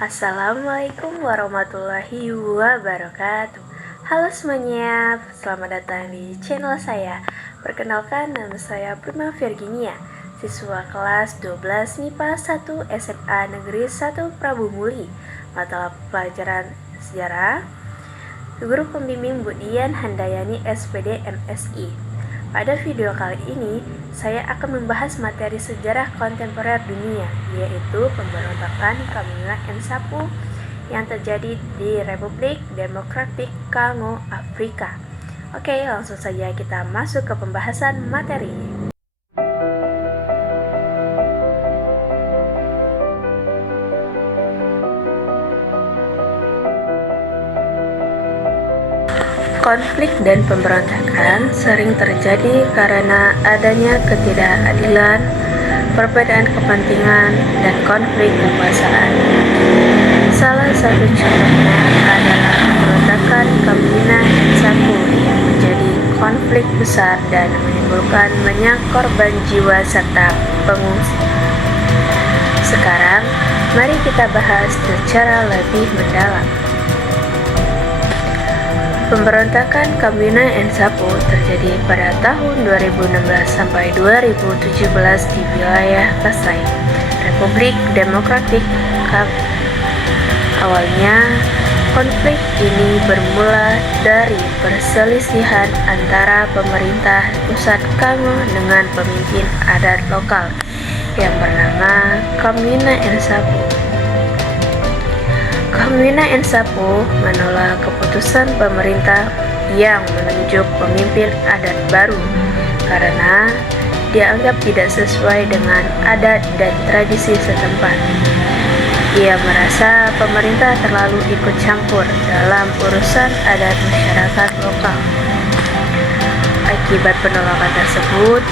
Assalamualaikum warahmatullahi wabarakatuh. Halo semuanya, selamat datang di channel saya. Perkenalkan, nama saya Prima Virginia, siswa kelas 12 MIPA 1 SMA Negeri 1 Prabu Muli, mata pelajaran sejarah, guru pembimbing Budian Handayani SPD MSI. Pada video kali ini, saya akan membahas materi sejarah kontemporer dunia, yaitu pemberontakan Kamina Nsapu yang terjadi di Republik Demokratik Kongo, Afrika. Oke, langsung saja kita masuk ke pembahasan materi. Konflik dan pemberontakan sering terjadi karena adanya ketidakadilan, perbedaan kepentingan, dan konflik kekuasaan. Salah satu contohnya adalah pemberontakan Kamina Nsapu yang menjadi konflik besar dan menimbulkan banyak korban jiwa serta pengungsi. Sekarang, mari kita bahas secara lebih mendalam. Pemberontakan Kamina Nsapu terjadi pada tahun 2016 sampai 2017 di wilayah Kasai, Republik Demokratik Kongo. Awalnya, konflik ini bermula dari perselisihan antara pemerintah pusat Kongo dengan pemimpin adat lokal yang bernama Kamina Nsapu. Kamina Nsapu menolak keputusan pemerintah yang menunjuk pemimpin adat baru karena dianggap tidak sesuai dengan adat dan tradisi setempat. Ia merasa pemerintah terlalu ikut campur dalam urusan adat masyarakat lokal. Akibat penolakan tersebut,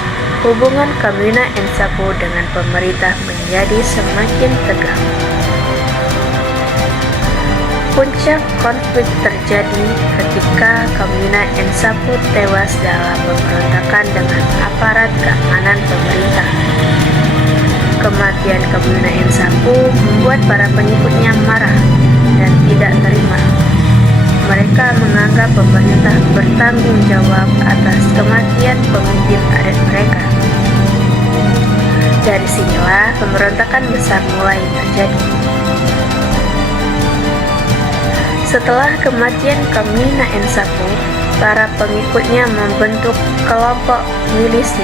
hubungan Kamina Nsapu dengan pemerintah menjadi semakin tegang. Puncak konflik terjadi ketika Kamina Nsapu tewas dalam pemberontakan dengan aparat keamanan pemerintah. Kematian Kamina Nsapu membuat para pengikutnya marah dan tidak terima. Mereka menganggap pemerintah bertanggung jawab atas kematian pemimpin adat mereka. Dari sinilah pemberontakan besar mulai terjadi. Setelah kematian Kamina Nsapu, para pengikutnya membentuk kelompok milisi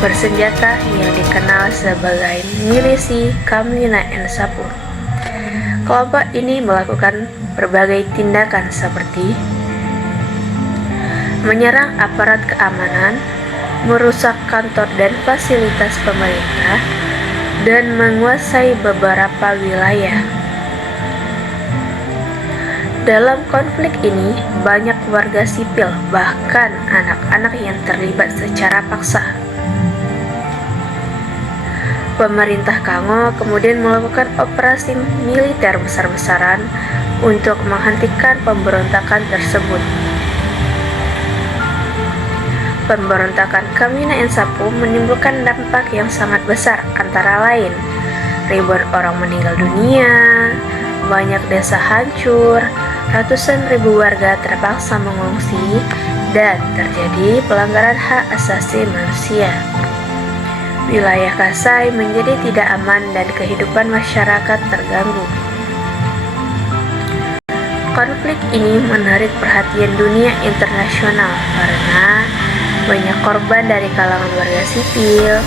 bersenjata yang dikenal sebagai milisi Kamina Nsapu. Kelompok ini melakukan berbagai tindakan seperti menyerang aparat keamanan, merusak kantor dan fasilitas pemerintah, dan menguasai beberapa wilayah. Dalam konflik ini, banyak warga sipil, bahkan anak-anak yang terlibat secara paksa. Pemerintah Kongo kemudian melakukan operasi militer besar-besaran untuk menghentikan pemberontakan tersebut. Pemberontakan Kamina Nsapu menimbulkan dampak yang sangat besar, antara lain ribuan orang meninggal dunia, banyak desa hancur, ratusan ribu warga terpaksa mengungsi, dan terjadi pelanggaran hak asasi manusia. Wilayah Kasai menjadi tidak aman dan kehidupan masyarakat terganggu. Konflik ini menarik perhatian dunia internasional karena banyak korban dari kalangan warga sipil,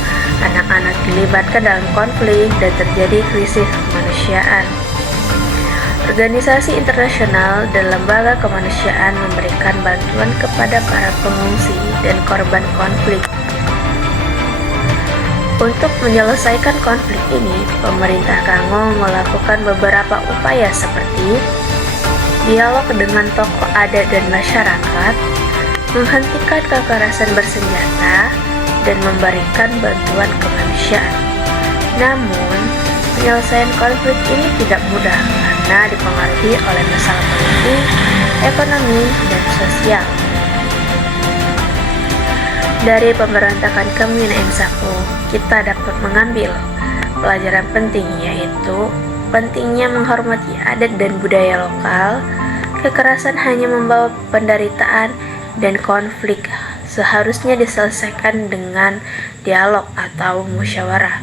anak-anak dilibatkan dalam konflik, dan terjadi krisis kemanusiaan. Organisasi internasional dan lembaga kemanusiaan memberikan bantuan kepada para pengungsi dan korban konflik. Untuk menyelesaikan konflik ini, pemerintah Kongo melakukan beberapa upaya seperti dialog dengan tokoh adat dan masyarakat, menghentikan kekerasan bersenjata, dan memberikan bantuan kemanusiaan. Namun, penyelesaian konflik ini tidak mudah karena dipengaruhi oleh masalah politik, ekonomi, dan sosial. Dari pemberontakan Kamina Nsapu, kita dapat mengambil pelajaran penting, yaitu pentingnya menghormati adat dan budaya lokal, kekerasan hanya membawa penderitaan dan konflik seharusnya diselesaikan dengan dialog atau musyawarah.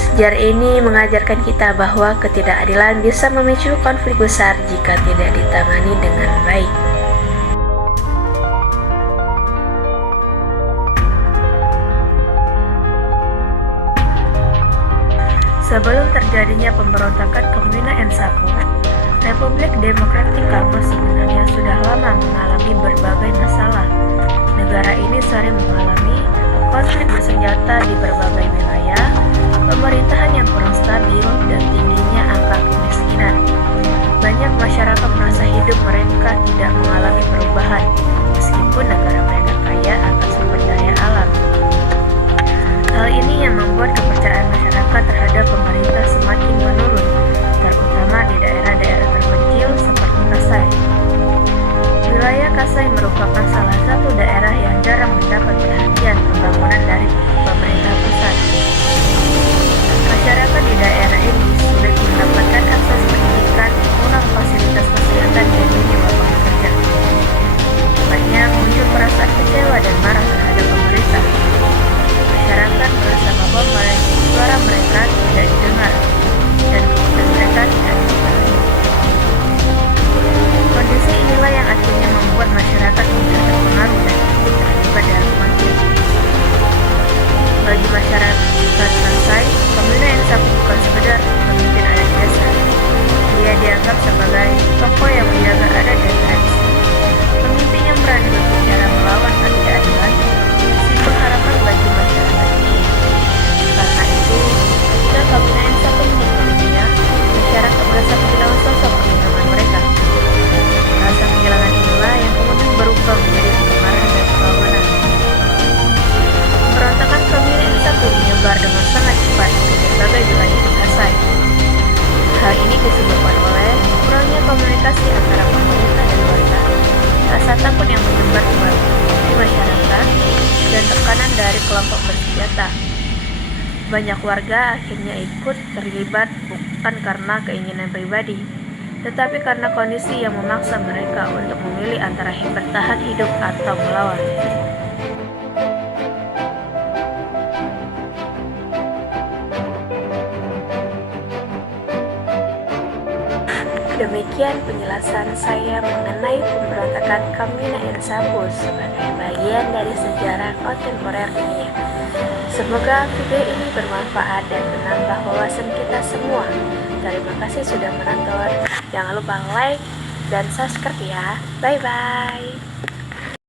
Sejarah ini mengajarkan kita bahwa ketidakadilan bisa memicu konflik besar jika tidak ditangani dengan baik. Sebelum terjadinya pemberontakan Komina Ensapu, Republik Demokratik Kongo sebenarnya sudah lama mengalami berbagai masalah. Negara ini sering mengalami konflik bersenjata di berbagai wilayah, pemerintahan yang kurang stabil, dan tingginya angka kemiskinan. Banyak masyarakat merasa hidup mereka tidak mengalami perubahan, meskipun negara mereka kaya akan sumber daya alam. Hal ini yang membuat kepercayaan masyarakat terhadap pemerintah semakin menurun, terutama di daerah-daerah terpencil seperti Kasai. Wilayah Kasai merupakan salah satu daerah yang jarang mendapat perhatian pembangunan dari pemerintah pusat. Masyarakat di daerah ini sulit mendapatkan akses pendidikan, kurang fasilitas kesehatan, dan minim lapangan kerja. Banyak muncul perasaan kecewa dan marah terhadap pemerintah. Masyarakat merasa bahwa suara mereka tidak didengar dan kebutuhan mereka tidak dipenuhi. Kondisi inilah yang akhirnya membuat masyarakat mudah terpengaruh dan ikut terlibat dalam konflik. Bagi masyarakat Kasai, Komina Ensapu bukan sekedar pemimpin adat biasa. Dia dianggap sebagai tokoh yang menjaga adat dan tradisi. Pemimpin yang berani berbicara melawan ketidakadilan, simbol harapan bagi masyarakat ini. Karena itu, ketika Komina Ensapu meninggal dunia, masyarakat merasa kehilangan sosok perlindungan mereka. Rasa kehilangan inilah yang kemudian berubah menjadi kemarahan dan perlawanan. Pemberontakan Komina Ensapu menyebar dengan sangat cepat ke berbagai wilayah di Kasai. Hal ini disebabkan oleh kurangnya komunikasi antara pemerintah dan warga, rasa takut yang menyebar di masyarakat, dan tekanan dari kelompok bersenjata. Banyak warga akhirnya ikut terlibat bukan karena keinginan pribadi, tetapi karena kondisi yang memaksa mereka untuk memilih antara bertahan hidup atau melawan. Demikian penjelasan saya mengenai pemberontakan Komina Ensapu sebagai bagian dari sejarah kontemporer dunia. Semoga video ini bermanfaat dan menambah wawasan kita semua. Terima kasih sudah menonton. Jangan lupa like dan subscribe ya. Bye-bye.